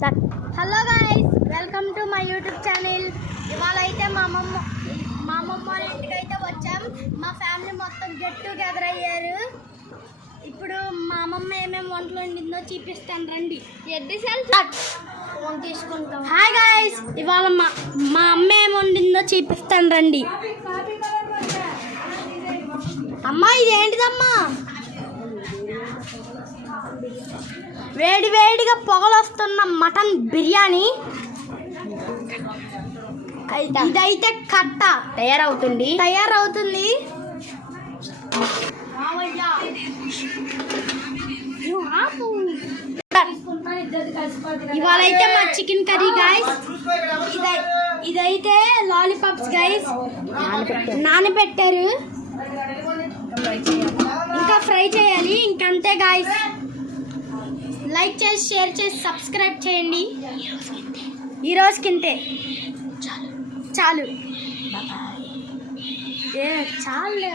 Hello guys, welcome to my YouTube channel. ఇవాళ అయితే మా అమ్మమ్మ వాళ్ళ ఇంటికి అయితే వచ్చాం. మా ఫ్యామిలీ మొత్తం గెట్ టుగెదర్ అయ్యారు. ఇప్పుడు మా అమ్మమ్మ ఏమేమి వంటలు వండిందో చూపిస్తాను రండి. తీసుకుంటాం. హాయ్ గైస్, ఇవాళ మా అమ్మ ఏమి వండిందో చూపిస్తాను రండి. అమ్మా, ఇదేంటిదమ్మా? వేడి వేడిగా పొగలొస్తున్న మటన్ బిర్యానీ. ఇదైతే కట్ట తయారవుతుంది. ఇవాళ అయితే మా చికెన్ కర్రీ గైస్. ఇదైతే లాలీపాప్స్ గైస్, నానబెట్టారు. ఇంకా ఫ్రై చేయాలి. ఇంకంతే గైస్. లైక్ చేసి, షేర్ చేసి, సబ్స్క్రైబ్ చేయండి. ఈరోజుకింతే చాలు. చాలు.